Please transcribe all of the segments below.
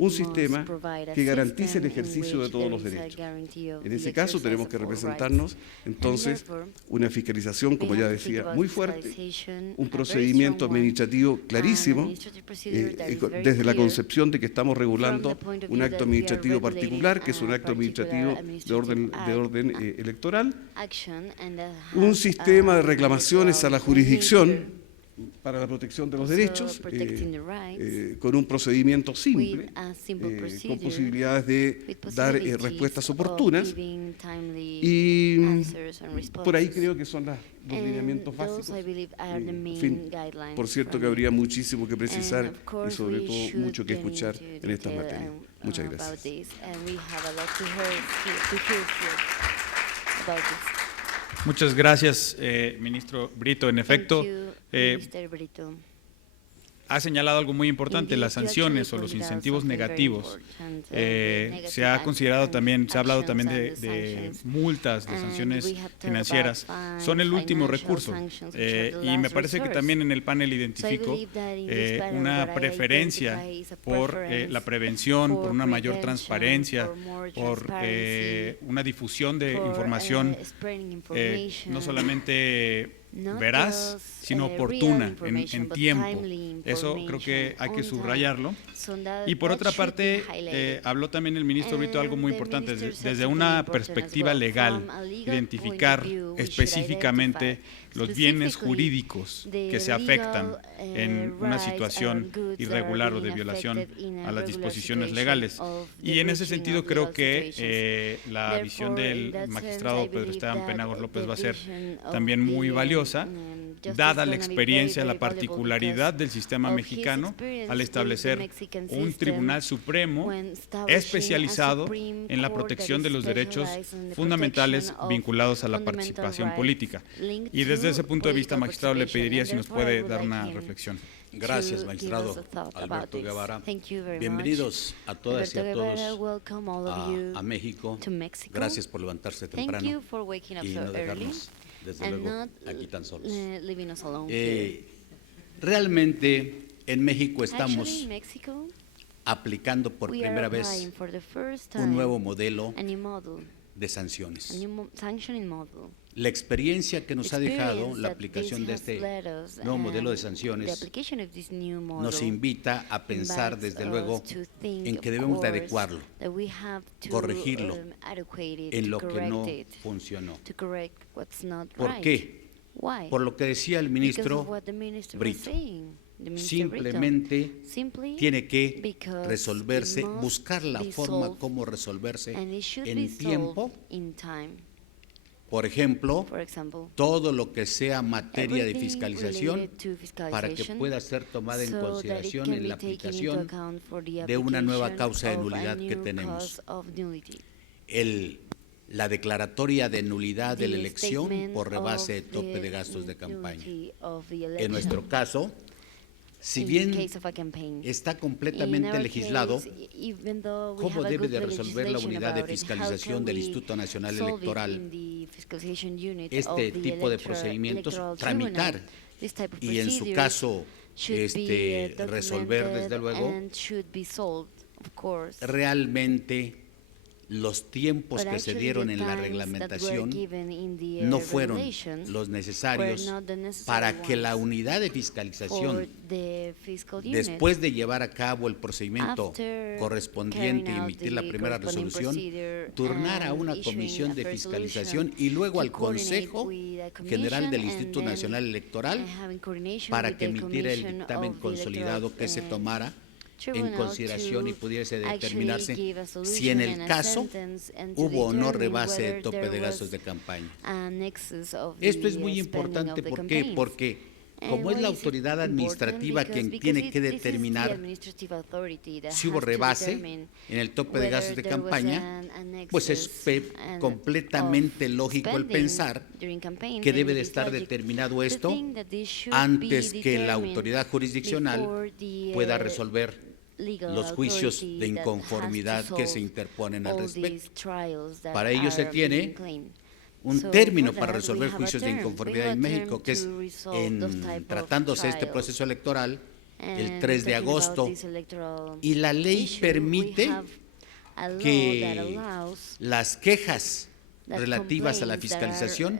un sistema que garantice el ejercicio de todos los derechos. En ese caso tenemos que representarnos, entonces, una fiscalización, como ya decía, muy fuerte, un procedimiento administrativo clarísimo, desde la concepción de que estamos regulando un acto administrativo particular, que es un acto administrativo de orden electoral, un sistema de reclamaciones a la jurisdicción para la protección de los derechos, con un procedimiento simple, con posibilidades de dar respuestas oportunas, y por ahí creo que son los lineamientos básicos. En fin, por cierto que habría muchísimo que precisar y sobre todo mucho que escuchar en estas materias. Muchas gracias. Muchas gracias, ministro Brito. En efecto, ha señalado algo muy importante, las sanciones o los incentivos negativos. Se ha considerado también, se ha hablado también de multas, de sanciones financieras. Son el último recurso. Y me parece que también en el panel identifico una preferencia por la prevención, por una mayor transparencia, por una difusión de información no solamente veraz, sino oportuna, en tiempo. Eso creo que hay que subrayarlo. Y por otra parte, habló también el ministro Brito algo muy importante, desde una perspectiva legal, identificar específicamente los bienes jurídicos que se afectan en una situación irregular o de violación a las disposiciones legales. Y en ese sentido creo que la visión del magistrado Pedro Esteban Penagos López va a ser también muy valiosa, dada la experiencia, la particularidad del sistema mexicano al establecer un Tribunal Supremo especializado en la protección de los derechos fundamentales vinculados a la participación política. Y desde ese punto de vista, magistrado, le pediría si nos puede dar una reflexión. Gracias, magistrado Alberto Guevara. Bienvenidos a todas y a todos a México. Gracias por levantarse temprano y no dejarnos, desde luego, aquí tan solos. Realmente en México estamos aplicando por primera vez un nuevo modelo de sanciones. La experiencia que nos ha dejado la aplicación de este nuevo modelo de sanciones nos invita a pensar, desde luego, en que debemos de adecuarlo, corregirlo en lo que no funcionó. ¿Por qué? Por lo que decía el ministro Brito. Simplemente tiene que resolverse, buscar la forma como resolverse en tiempo. Por ejemplo, todo lo que sea materia de fiscalización para que pueda ser tomada en consideración en la aplicación de una nueva causa de nulidad que tenemos. La declaratoria de nulidad de la elección por rebase de tope de gastos de campaña. En nuestro caso, si bien está completamente legislado cómo debe de resolver la unidad de fiscalización del Instituto Nacional Electoral este tipo de procedimientos, tramitar y en su caso resolver, desde luego, realmente los tiempos que se dieron en la reglamentación no fueron los necesarios para que la unidad de fiscalización, después de llevar a cabo el procedimiento correspondiente y emitir la primera resolución, turnara a una comisión de fiscalización y luego al Consejo General del Instituto Nacional Electoral para que emitiera el dictamen consolidado que se tomara en consideración y pudiese determinarse si en el caso hubo o no rebase de tope de gastos de campaña. Esto es muy importante, ¿por qué? Porque como es la autoridad administrativa quien tiene que determinar si hubo rebase en el tope de gastos de campaña, pues es completamente lógico el pensar que debe de estar determinado esto antes que la autoridad jurisdiccional pueda resolver los juicios de inconformidad que se interponen al respecto. Para ello se tiene un término para resolver juicios de inconformidad en México, que es, tratándose este proceso electoral, el 3 de agosto, y la ley permite que las quejas relativas a la fiscalización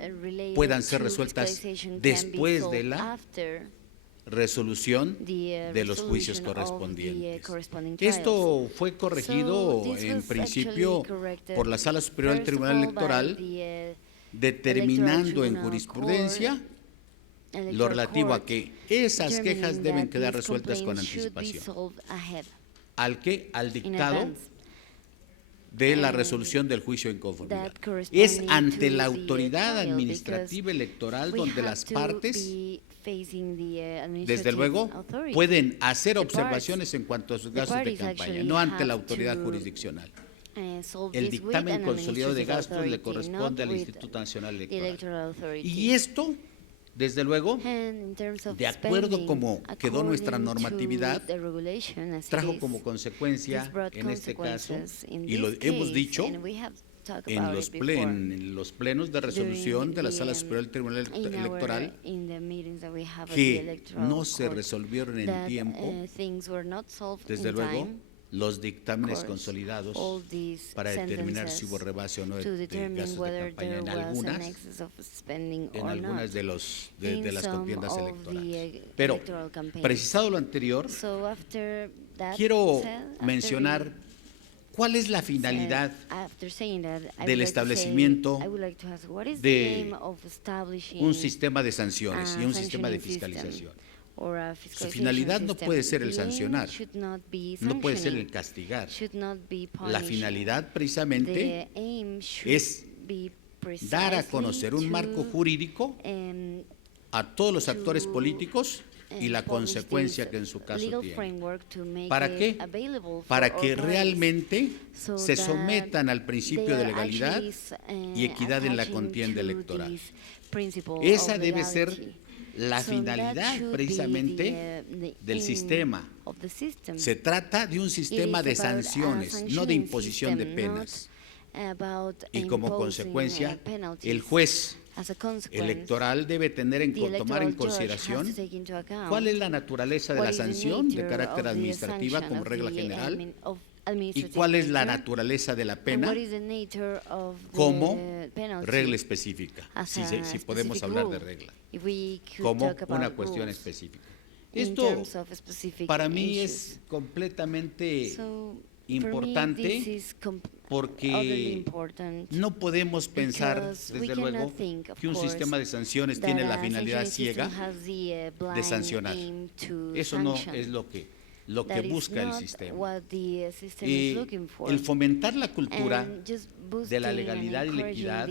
puedan ser resueltas después de la resolución de los juicios correspondientes. Esto fue corregido en principio por la Sala Superior del Tribunal Electoral, determinando en jurisprudencia lo relativo a que esas quejas deben quedar resueltas con anticipación. Al dictado de la resolución del juicio de inconformidad. Es ante la autoridad administrativa electoral donde las partes, desde luego, pueden hacer observaciones en cuanto a sus gastos de campaña, no ante la autoridad jurisdiccional. El dictamen consolidado de gastos le corresponde al Instituto Nacional Electoral. Y esto, desde luego, de acuerdo como quedó nuestra normatividad, trajo como consecuencia, en este caso, y lo hemos dicho en los plenos de resolución de la Sala Superior del Tribunal Electoral, que no se resolvieron en tiempo, desde luego, los dictámenes consolidados para determinar si hubo rebase o no de gastos de campaña en algunas de las contiendas electorales. Pero, precisado lo anterior, quiero mencionar cuál es la finalidad del establecimiento de un sistema de sanciones y un sistema de fiscalización. Su finalidad no puede ser el sancionar, no puede ser el castigar. La finalidad precisamente es dar a conocer un marco jurídico a todos los actores políticos y la consecuencia que en su caso tiene. ¿Para qué? Para que realmente se sometan al principio de legalidad y equidad en la contienda electoral. Esa debe ser la finalidad precisamente del sistema. Se trata de un sistema de sanciones, no de imposición de penas. Y como consecuencia, el juez electoral debe tomar en consideración cuál es la naturaleza de la sanción de carácter administrativa como regla general y cuál es la naturaleza de la pena como regla específica, si podemos hablar de regla, como una cuestión específica. Esto para mí es completamente importante porque no podemos pensar, desde luego, que un sistema de sanciones tiene la finalidad ciega de sancionar. Eso no es lo que busca el sistema. El fomentar la cultura de la legalidad y la equidad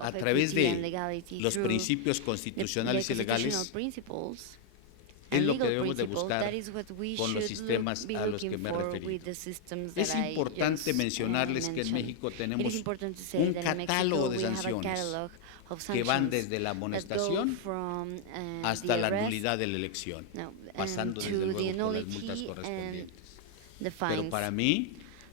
a través de los principios constitucionales y legales es lo que debemos de buscar con los sistemas a los que me he referido. Es importante mencionarles que en México tenemos un catálogo de sanciones que van desde la amonestación hasta la nulidad de la elección, pasando desde luego por las multas correspondientes. Pero para mí,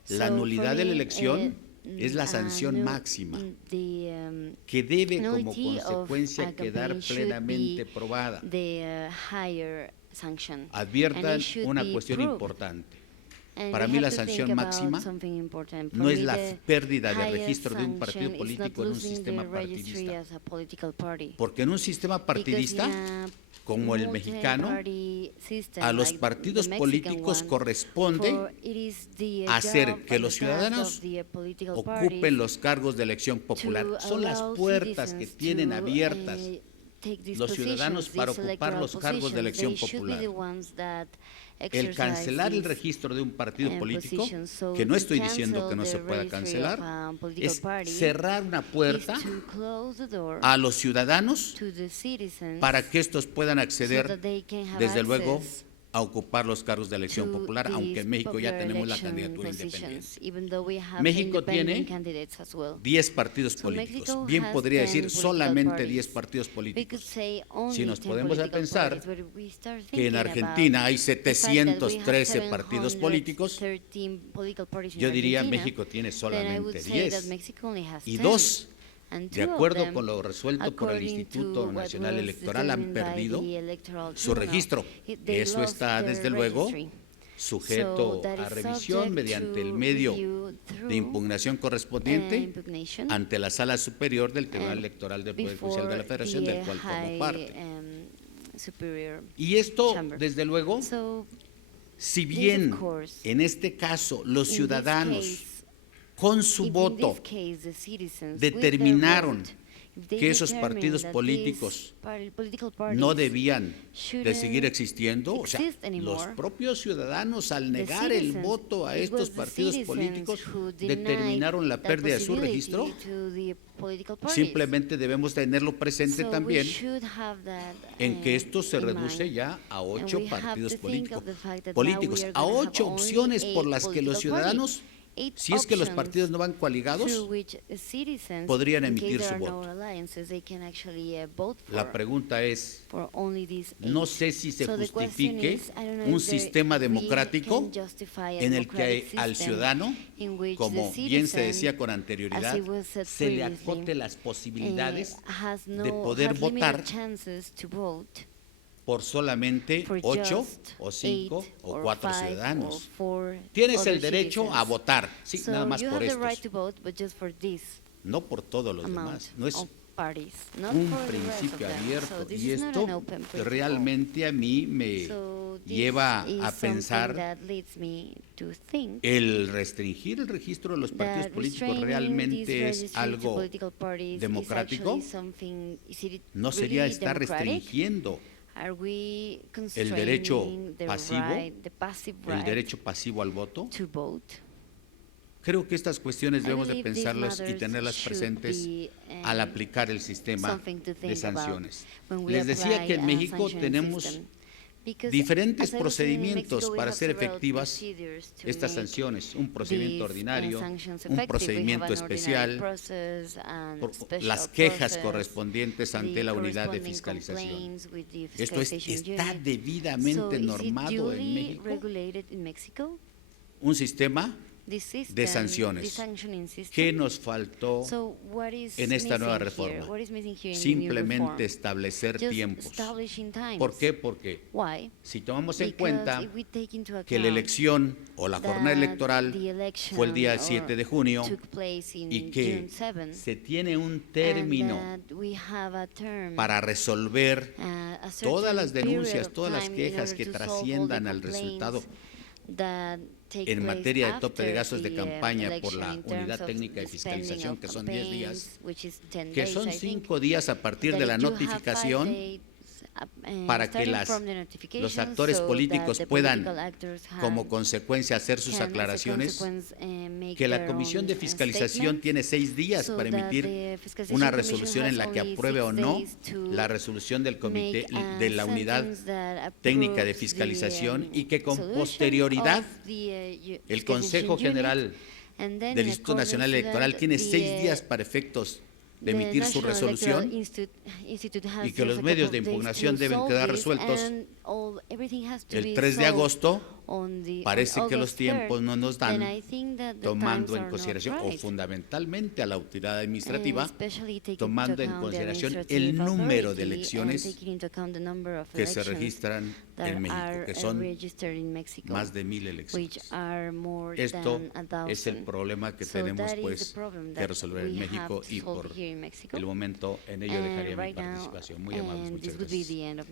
la nulidad de la elección es la sanción máxima que debe como consecuencia quedar plenamente probada. Adviertan una cuestión importante. Para mí la sanción máxima no es la pérdida de registro de un partido político en un sistema partidista. Porque en un sistema partidista como el mexicano, a los partidos políticos corresponde hacer que los ciudadanos ocupen los cargos de elección popular. Son las puertas que tienen abiertas los ciudadanos para ocupar los cargos de elección popular. El cancelar el registro de un partido político, que no estoy diciendo que no se pueda cancelar, es cerrar una puerta a los ciudadanos para que estos puedan acceder, desde luego, a ocupar los cargos de elección popular, aunque en México ya tenemos la candidatura independiente. México tiene 10 partidos políticos. Bien podría decir solamente 10 partidos políticos. Si nos podemos pensar que en Argentina hay 713 partidos políticos, yo diría México tiene solamente 10. Y 2 de acuerdo con lo resuelto por el Instituto Nacional Electoral, han perdido su registro. Eso está, desde luego, sujeto a revisión mediante el medio de impugnación correspondiente ante la Sala Superior del Tribunal Electoral del Poder Judicial de la Federación, del cual formo parte. Y esto, desde luego, si bien en este caso los ciudadanos con su voto determinaron que esos partidos políticos no debían de seguir existiendo, o sea, los propios ciudadanos, al negar el voto a estos partidos políticos, determinaron la pérdida de su registro. Simplemente debemos tenerlo presente también en que esto se reduce ya a 8 partidos políticos, a 8 opciones por las que los ciudadanos, si es que los partidos no van coaligados, podrían emitir su voto. La pregunta es, no sé si se justifique un sistema democrático en el que al ciudadano, como bien se decía con anterioridad, se le acote las posibilidades de poder votar por solamente 8 o 5 o 4 ciudadanos. Tienes el derecho a votar, sí, nada más por estos, no por todos los demás. No es un principio abierto, y esto realmente a mí me lleva a pensar el restringir el registro de los partidos políticos realmente es algo democrático. ¿No sería estar restringiendo el derecho pasivo al voto? Creo que estas cuestiones debemos de pensarlas y tenerlas presentes al aplicar el sistema de sanciones. Les decía que en México tenemos diferentes procedimientos para hacer efectivas estas sanciones: un procedimiento ordinario, un procedimiento especial, las quejas correspondientes ante la unidad de fiscalización. Esto está debidamente normado en México, un sistema de sanciones. ¿Qué nos faltó en esta nueva reforma? Simplemente establecer tiempos. ¿Por qué? Porque si tomamos en cuenta que la elección o la jornada electoral fue el día 7 de junio y que se tiene un término para resolver todas las denuncias, todas las quejas que trasciendan al resultado en materia de tope de gastos de campaña por la Unidad Técnica de Fiscalización, que son 10 días, que son 5 días a partir de la notificación, para que los actores políticos puedan, como consecuencia, hacer sus aclaraciones, que la Comisión de Fiscalización tiene 6 días para emitir una resolución en la que apruebe o no la resolución del comité de la Unidad Técnica de Fiscalización, y que con posterioridad el Consejo General del Instituto Nacional Electoral tiene 6 días para efectos de emitir su resolución, y que los medios de impugnación deben quedar resueltos el 3 de agosto. Parece que los tiempos no nos dan, tomando en consideración, o fundamentalmente a la autoridad administrativa, tomando en consideración el número de elecciones que se registran en México, que son más de 1,000 elecciones. Esto es el problema que tenemos pues que resolver en México, y por el momento en ello dejaría mi participación. Muy amables, muchas gracias.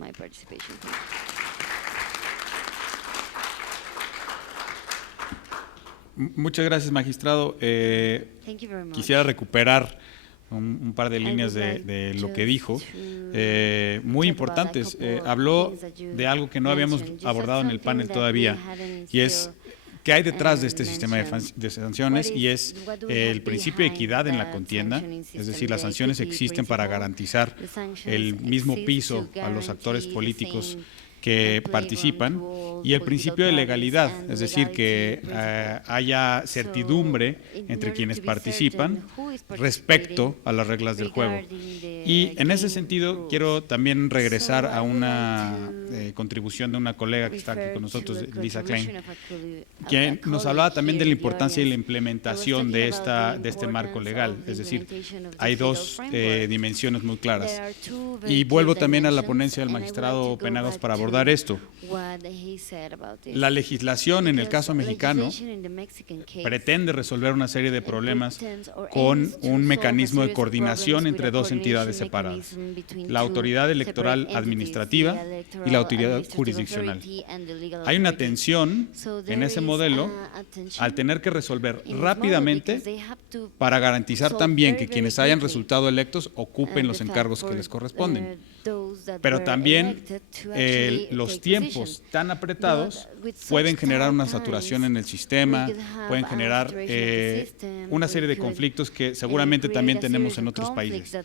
Muchas gracias, magistrado. Quisiera recuperar un par de líneas de lo que dijo, muy importantes. Habló de algo que no habíamos abordado en el panel todavía, y es qué hay detrás de este sistema de sanciones, y es el principio de equidad en la contienda. Es decir, las sanciones existen para garantizar el mismo piso a los actores políticos que participan, y el principio de legalidad, es decir, que haya certidumbre entre quienes participan respecto a las reglas del juego. Y en ese sentido quiero también regresar a una contribución de una colega que está aquí con nosotros, Lisa Klein, quien nos hablaba también de la importancia y la implementación de este marco legal. Es decir, hay dos dimensiones muy claras. Y vuelvo también a la ponencia del magistrado Penagos para abordar esto. La legislación en el caso mexicano pretende resolver una serie de problemas con un mecanismo de coordinación entre dos entidades separadas, la autoridad electoral administrativa y la autoridad jurisdiccional. Hay una tensión en ese modelo al tener que resolver rápidamente para garantizar también que quienes hayan resultado electos ocupen los encargos que les corresponden. Pero también los tiempos tan apretados pueden generar una saturación en el sistema, pueden generar una serie de conflictos que seguramente también tenemos en otros países.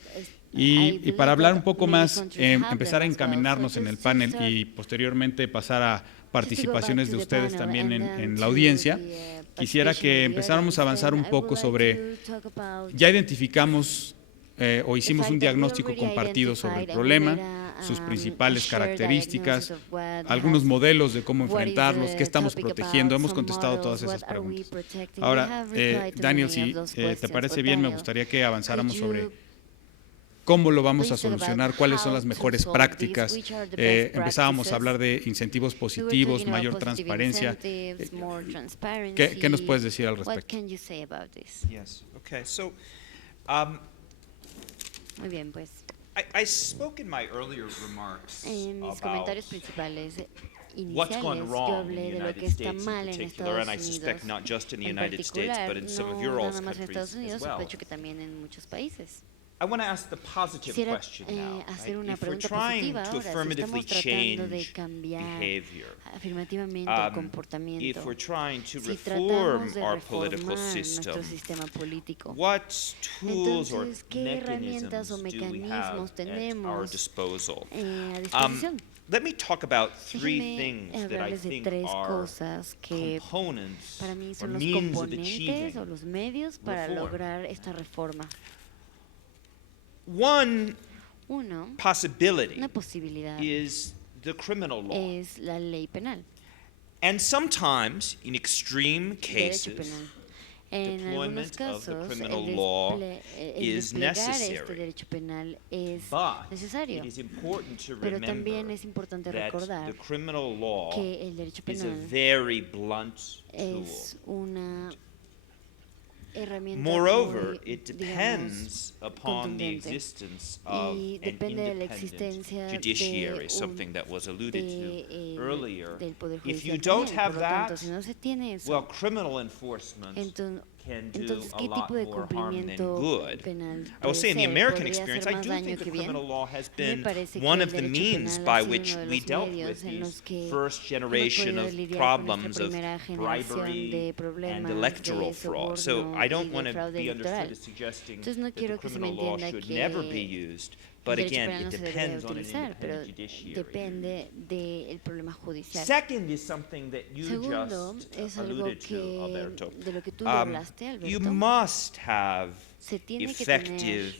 Y para hablar un poco más, empezar a encaminarnos en el panel y posteriormente pasar a participaciones de ustedes también en la audiencia, quisiera que empezáramos a avanzar un poco sobre, ya identificamos o hicimos un diagnóstico compartido sobre el problema, sus principales características, algunos modelos de cómo enfrentarlos, qué estamos protegiendo. Hemos contestado todas esas preguntas. Ahora, Daniel, si te parece bien, me gustaría que avanzáramos sobre cómo lo vamos a solucionar, cuáles son las mejores prácticas. Empezábamos a hablar de incentivos positivos, mayor transparencia. ¿Qué nos puedes decir al respecto? Muy bien, pues. I spoke in my earlier remarks En mis about comentarios principales what's iniciales, gone yo wrong in hablé the de lo United que está States mal in en particular, and I Estados suspect Unidos not just in the en United States, particular, but in some of no your all's nada más en countries Estados Unidos, as well. sospecho que también en muchos países. I want to ask the positive Quisiera question now. hacer Right? una If we're pregunta trying positiva to ahora, si affirmatively estamos tratando de change cambiar behavior, afirmativamente el comportamiento, if we're trying to si reform tratamos de our political reformar system, nuestro sistema político, what tools or entonces, ¿qué herramientas o mechanisms do we have mecanismos at our tenemos disposal? a disposición? Let me talk about three Déjenme things that I hablarles de think tres are cosas que components para mí or son los means of componentes achieving o los medios para reform. lograr esta reforma. One Uno, possibility una posibilidad is the criminal law. es la ley penal, And sometimes, in extreme derecho cases, penal. En algunos deployment of the casos, criminal el law desplegar is este necessary. derecho penal es But necesario, it is important to pero también remember es importante that recordar the criminal law que el derecho is a penal very blunt tool. es una herramienta Moreover, muy, it digamos, depends upon the contundente. existence of Y an depende de la independent existencia judiciary, de something that was alluded to earlier. del Poder If you Judicial don't también. have Por lo tanto, that, si no se tiene eso, well, criminal enforcement entonces, can do entonces a ¿qué lot tipo de more harm than cumplimiento good. penal I will puede say in the ser? American ¿Podría experience, hacer I más do daño think the que bien? criminal law has Me been parece que one el of the derecho means penal by ha sido which uno de we los dealt medios with en these los que first hemos generation podido of lidiar con problems esta of primera generación bribery de and problemas electoral de fraud. So soborno I y don't de want to fraude be understood electoral. as suggesting Entonces no that the quiero que se me criminal law entienda should que never be used. But el derecho again, penal no it se debería depends on an utilizar, pero independent judiciary. depende del problema judicial. Second is something that you Segundo, just es algo alluded to, Alberto. de lo que tú ya hablaste, You Alberto. must have Se tiene que effective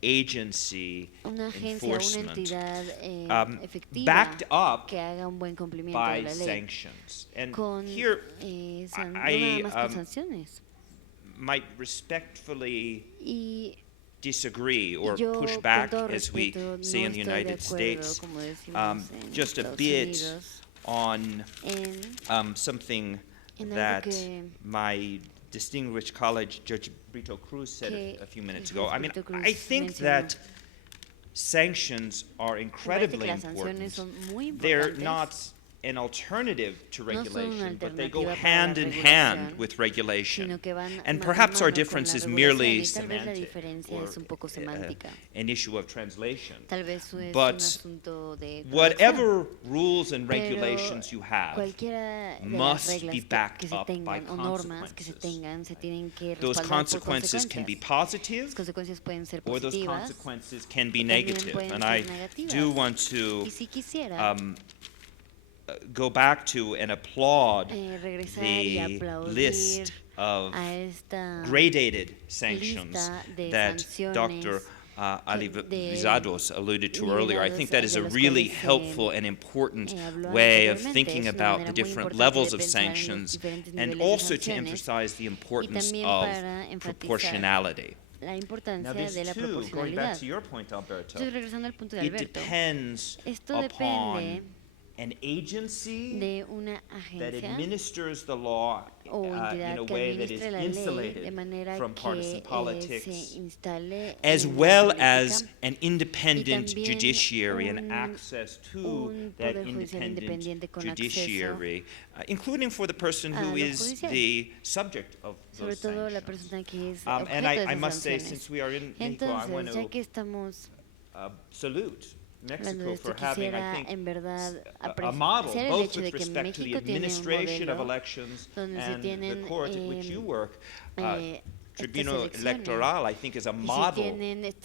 tener agency una agencia, una enforcement entidad efectiva backed up que haga un buen cumplimiento by de la ley sanctions. And con here no I, nada más con sanciones. might respectfully Y disagree or yo, push con back, todo as we respeto, say no in the estoy de United acuerdo, States, como decimos en just a Estados bit Unidos, on en something en algo that que- my distinguished colleague Judge Brito Cruz said que a few minutes el ago. juez I mean, Brito Cruz I think mencionó. that sanctions are Me parece que incredibly las sanciones important. son muy They're importantes. not an alternative to No son una regulation, but they go alternativa para la hand in hand regulación, with regulation. sino que van And mano a perhaps our mano con difference la is regulación, merely y tal vez la semantic diferencia or es un poco semántica. an issue of translation. Tal vez es un But asunto de traducción, whatever rules and pero regulations you have, cualquiera de must las be reglas backed que se up by tengan o normas que se consequences. tengan se tienen que those respaldar por consequences can be consecuencias. positive Las consecuencias pueden ser or those positivas consequences can be o también negative. pueden And ser I negativas. do want to y si quisiera go back to and applaud regresar y the aplaudir list of a esta gradated sanctions lista de that sanciones Dr. Alivisados alluded to earlier. I think that is a really helpful and important way of thinking about the different levels of sanctions, and also to emphasize the importance of proportionality. Now this too, going back to your point, Alberto, it depends upon an agency that administers the law in a way that is insulated from partisan politics, as well as an independent judiciary and access to that independent judiciary, including for the person who is the subject of those sanctions. And I must say, since we are in Mexico, I want to salute Mexico for having, I think, a model, both with respect to the administration of elections and the court at which you work. Tribunal Electoral, I think, is a model,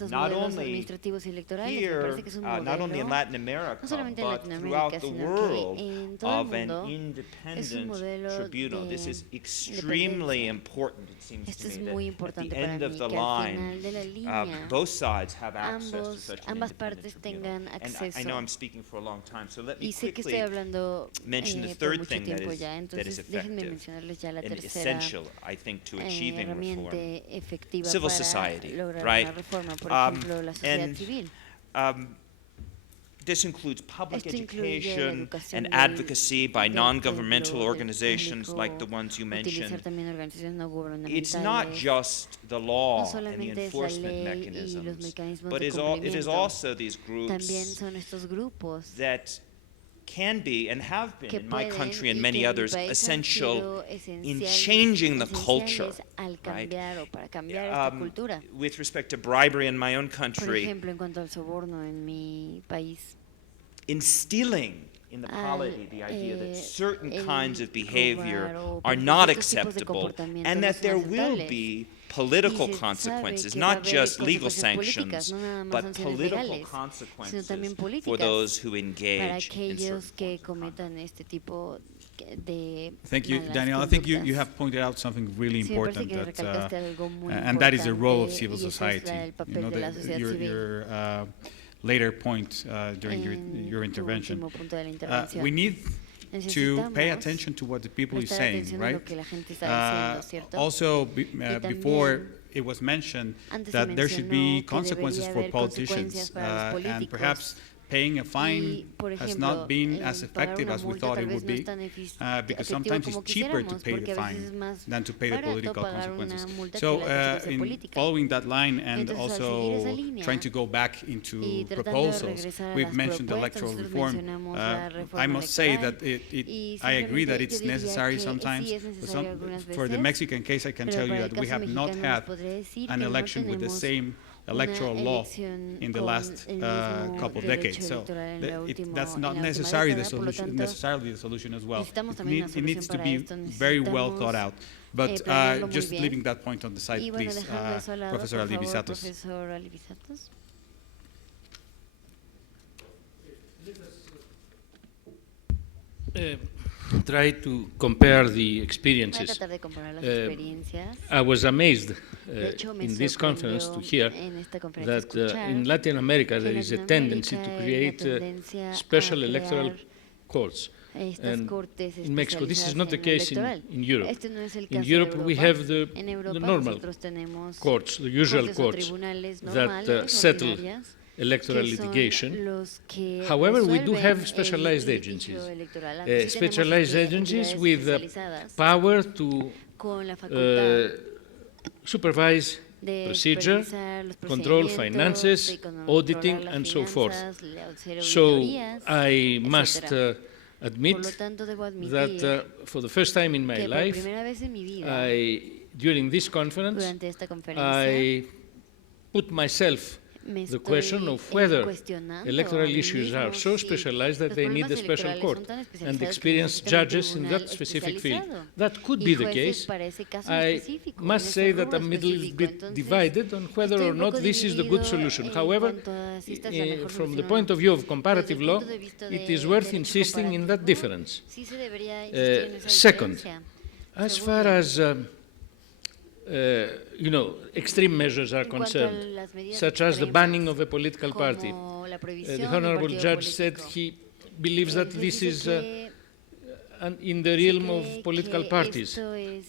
not only here, not only in Latin America, but throughout the world, of an independent tribunal. This is extremely important, it seems to me, that at the end of the line, both sides have access to such an independent tribunal. And I know I'm speaking for a long time, so let me quickly mention the third thing that is effective and essential, I think, to achieving reform. Civil society, right? This includes public education and advocacy by non-governmental organizations like the ones you mentioned. It's not just the law and the enforcement mechanisms, but it is also these groups that can be and have been in my country and many others essential in changing the culture, right? With respect to bribery in my own country, instilling in the polity the idea that certain kinds of behavior are not acceptable and that there will be political consequences, not just legal sanctions, but political consequences for those who engage in certain Thank you, Daniel. I think you have pointed out something really important, that, and that is the role of civil society. You know, your later point during your intervention. We need to pay attention to what the people is saying, right? Also, before it was mentioned that there should be consequences for politicians, and perhaps paying a fine has not been as effective as we thought it would be, because sometimes it's cheaper to pay the fine than to pay the political consequences. So in following that line and also trying to go back into proposals, we've mentioned electoral reform. I must say that I agree that it's necessary sometimes. For the Mexican case, I can tell you that we have not had an election with the same electoral law in the last couple of decades. So that's not necessarily the solution as well. It needs to be very well thought out. But just leaving that point on the side, please, Professor Alivisatos. Try to compare the experiences. I was amazed in this conference to hear that in Latin America there is a tendency to create special electoral courts. And in Mexico, this is not the case in Europe. In Europe, we have the normal courts, the usual courts that settle electoral litigation. However, we do have specialized agencies with power to supervise procedure, control finances, auditing, and so forth. So I must admit that for the first time in my life, during this conference, I put myself the question of whether electoral issues are so specialized that they need a special court and experienced judges in that specific field. That could be the case. I must say that I'm a little bit divided on whether or not this is the good solution. However, from the point of view of comparative law, it is worth insisting in that difference. Second, as far as extreme measures are concerned, such as the banning of a political party. The Honorable Judge said he believes that this is in the realm of political parties,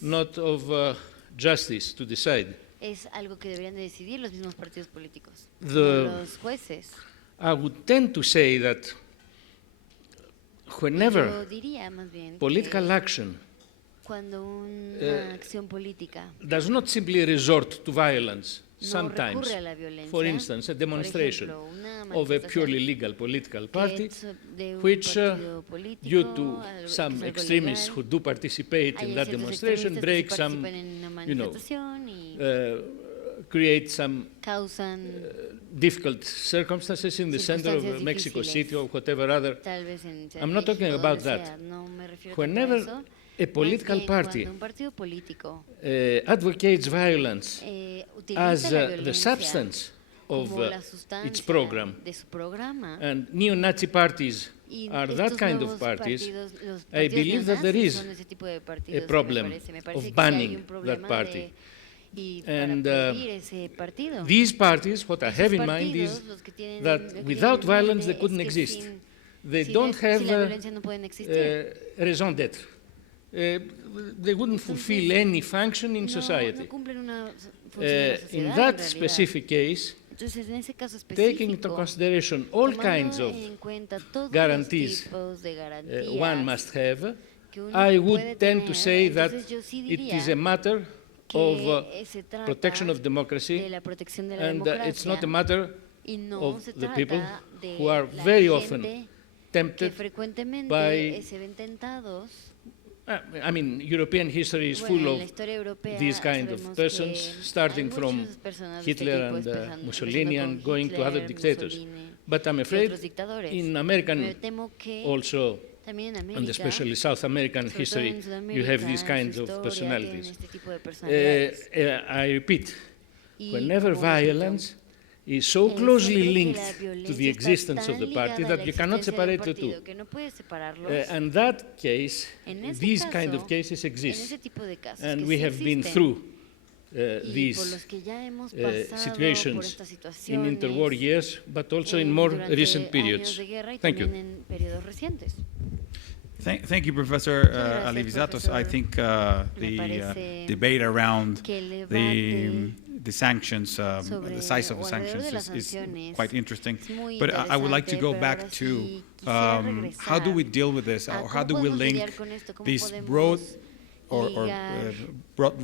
not of justice to decide. Es algo que deberían de decidir los mismos partidos políticos, los jueces. I would tend to say that whenever political action cuando una acción política does not simply resort to violence, sometimes, for instance, a demonstration of a purely legal political party, which, due to some extremists who do participate in that demonstration, break some, create some difficult circumstances in the center of Mexico City or whatever other. I'm not talking about that. Whenever a political party advocates violence as the substance of its program, and neo-Nazi parties are that kind of parties, I believe that there is a problem of banning that party. And these parties, what I have in mind is that without violence they couldn't exist. They don't have raison d'être. They wouldn't fulfill any function in society. In that specific case, taking into consideration all kinds of guarantees one must have, I would tend to say that it is a matter of protection of democracy, and it's not a matter of the people who are very often tempted by, I mean, European history is full of these kind of persons, starting from Hitler and Mussolini and going to other dictators. But I'm afraid in American also, and especially South American history, you have these kinds of personalities. I repeat, whenever violence is so closely linked to the existence of the party that you cannot separate the two. And that case, these kind of cases exist. And we have been through these situations in interwar years, but also in more recent periods. Thank you. Thank you, Professor Alivisatos. I think the debate around the sanctions, the size of the sanctions is quite interesting. But I would like to go back to how do we deal with this, or how do we link this broad broad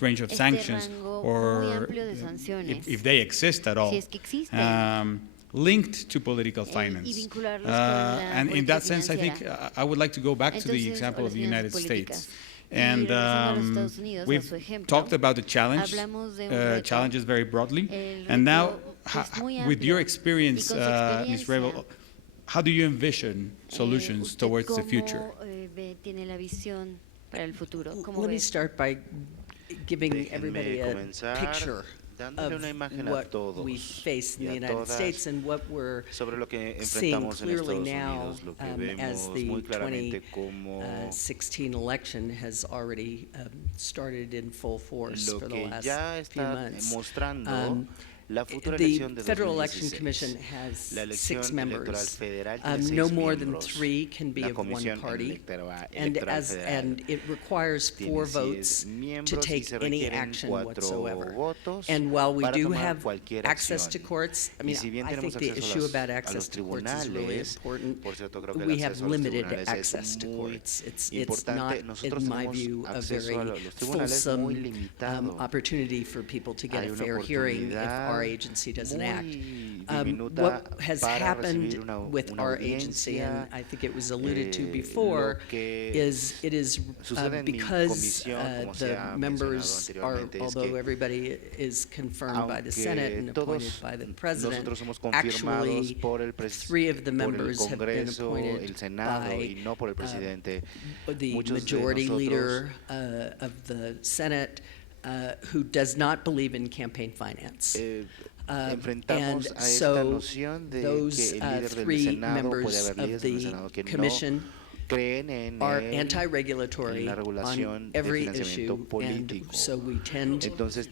range of sanctions, or if they exist at all, linked to political finance. And in that sense, I think I would like to go back to the example of the United States. And we've talked about the challenges very broadly. And now, with your experience, Ms. Rebel, how do you envision solutions towards the future? Let me start by giving everybody a picture of what we face in the United States and what we're seeing clearly now as the 2016 election has already started in full force for the last few months. The Federal Election Commission has 6 members. No more than 3 can be of one party, and it requires 4 votes to take any action whatsoever. And while we do have access to courts, I mean, I think the issue about access to courts is really important. We have limited access to courts. It's not, in my view, a very fulsome opportunity for people to get a fair hearing if our agency doesn't act. What has happened with our agency, and I think it was alluded to before, is it is because the members are, although everybody is confirmed by the Senate and appointed by the President, actually 3 of the members have been appointed by the majority leader of the Senate, who does not believe in campaign finance. And so those 3 members of the commission are anti-regulatory on every issue, and so we tend,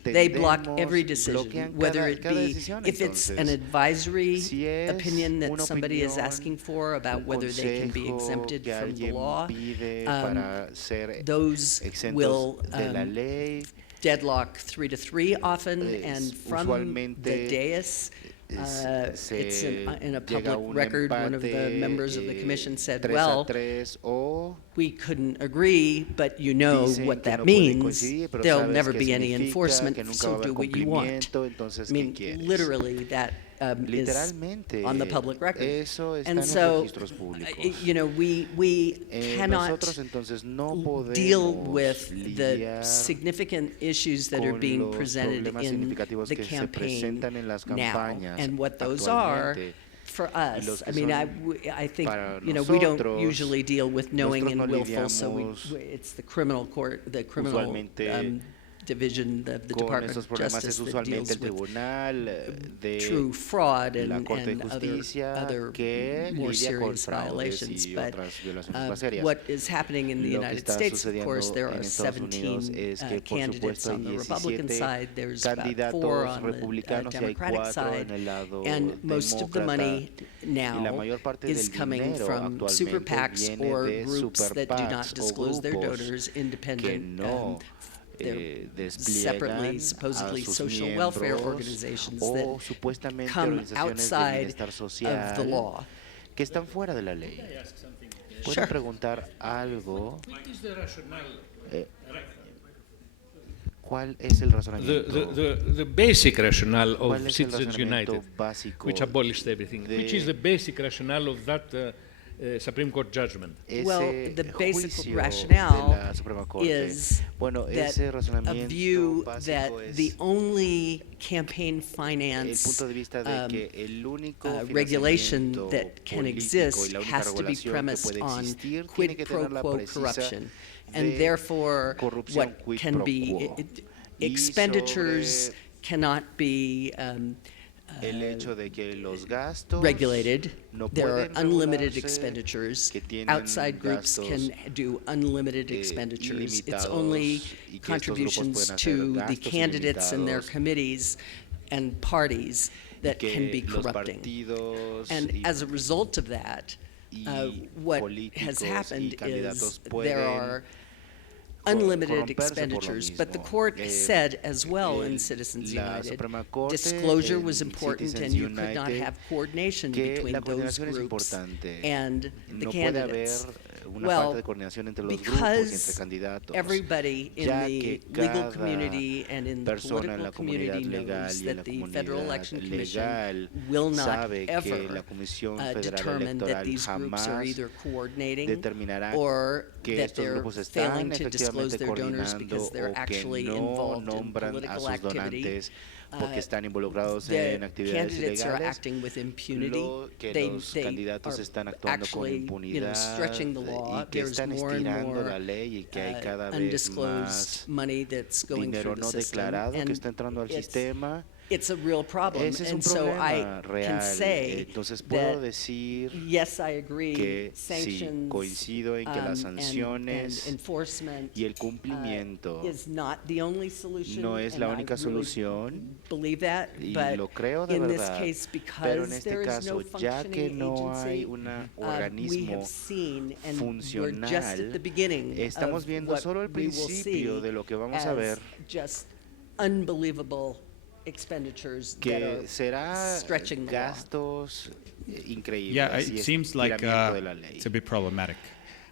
they block every decision, whether it be, if it's an advisory opinion that somebody is asking for about whether they can be exempted from the law, those will deadlock 3-3 often, and from the dais, it's in a public record, one of the members of the commission said, well, we couldn't agree, but you know what that means. There'll never be any enforcement, so do what you want. I mean, literally, that is on the public record. And so, you know, we cannot deal with the significant issues that are being presented in the campaign now. And what those are, for us, I mean, I think, you know, we don't usually deal with knowing and willful, so it's the criminal court, the criminal division, the Department of Justice that deals with true fraud and other more serious violations. But what is happening in the United States, of course, there are 17 candidates on the Republican side. There's about 4 on the Democratic side. And most of the money now is coming from super PACs or groups that do not disclose their donors, independent, they're separately, supposedly social welfare organizations that come outside of the law. Que están fuera de la ley. ¿Puedo preguntar algo? ¿Cuál es el razonamiento? The basic rationale of Citizens United, which abolished everything, which is the basic rationale of that Supreme Court judgment. Well, the basic rationale is that a view that the only campaign finance regulation that can exist has to be premised on quid pro quo corruption, and therefore what can be expenditures cannot be regulated. There are unlimited expenditures. Outside groups can do unlimited expenditures. It's only contributions to the candidates and their committees and parties that can be corrupting. And as a result of that, what has happened is there are unlimited expenditures, but the court said as well in Citizens United, disclosure was important and you could not have coordination between those groups and the candidates. Well, because everybody in the legal community and in the political community knows that the Federal Election Commission will not ever determine that these groups are either coordinating or that they're failing to disclose their donors because they're actually involved in political activity. Porque están involucrados en actividades ilegales, are acting with impunity. Que los candidatos están actuando con impunidad, y que están estirando la ley y que hay cada vez más dinero no declarado que está entrando al sistema. It's a real problem, and so I can say that yes, I agree. Que sí, coincido en que las sanciones y el cumplimiento no es la única solución, y lo creo de verdad, pero en este caso, ya que no hay un organismo funcional, estamos viendo solo el principio de lo que vamos a ver. Expenditures que será gastos increíbles. Yeah, it seems like it's a bit problematic.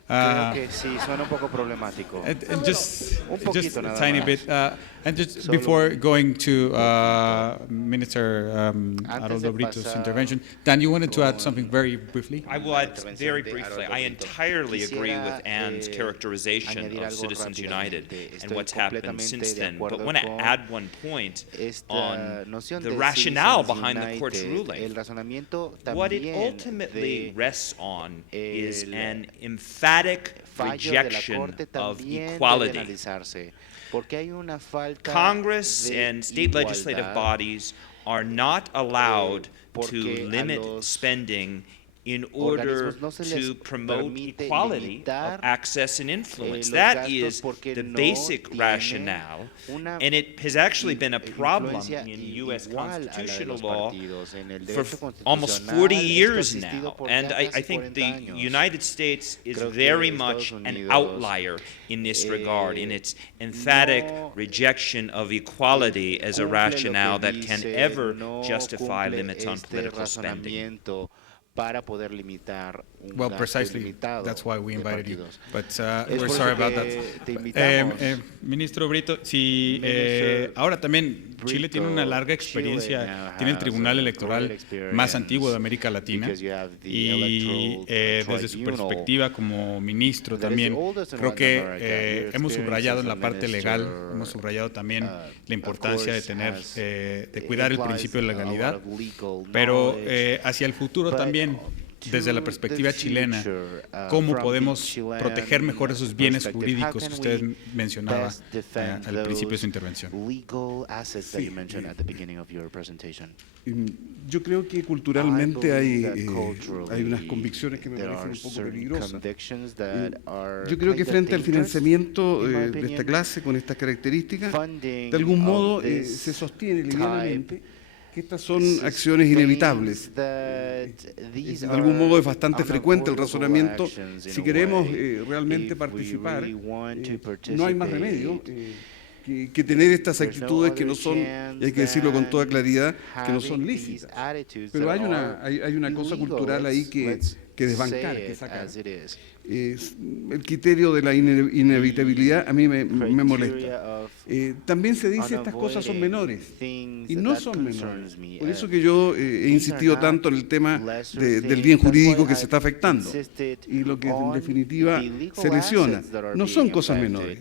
Creo que sí, suena un poco problemático. And just nada a tiny más. bit. And just before going to Minister Haroldo Brito's intervention, Dan, you wanted to add something very briefly? I will add very briefly. I entirely agree with Anne's characterization of Citizens United and what's happened since then. But I want to add one point on the rationale behind the court's ruling. What it ultimately rests on is an emphatic rejection of equality. Congress and state legislative bodies are not allowed to limit spending in order to promote equality of access and influence. That is the basic rationale, and it has actually been a problem in U.S. constitutional law for almost 40 years now. And I think the United States is very much an outlier in this regard, in its emphatic rejection of equality as a rationale that can ever justify limits on political spending. Well, precisely, that's why we invited you, but we're sorry about that. Ministro Brito, si ahora también Chile tiene una larga experiencia, tiene el Tribunal Electoral más antiguo de América Latina, y desde su perspectiva como ministro también, creo que hemos subrayado en la parte legal, hemos subrayado también la importancia de tener, de cuidar el principio de legalidad, pero hacia el futuro también, desde la perspectiva chilena, ¿cómo podemos proteger mejor esos bienes jurídicos que usted mencionaba al principio de su intervención? Yo creo que culturalmente hay unas convicciones que me parecen un poco peligrosas. Yo creo que frente al financiamiento de esta clase, con estas características, de algún modo se sostiene livianamente que estas son acciones inevitables. De algún modo es bastante frecuente el razonamiento. Si queremos realmente participar, no hay más remedio que tener estas actitudes que no son, y hay que decirlo con toda claridad, que no son lícitas. Pero hay una cosa cultural ahí que desbancar, que sacar. El criterio de la inevitabilidad a mí me molesta. También se dice estas cosas son menores, y no son menores. Por eso que yo he insistido tanto en el tema del bien jurídico que se está afectando, y lo que en definitiva se lesiona. No son cosas menores.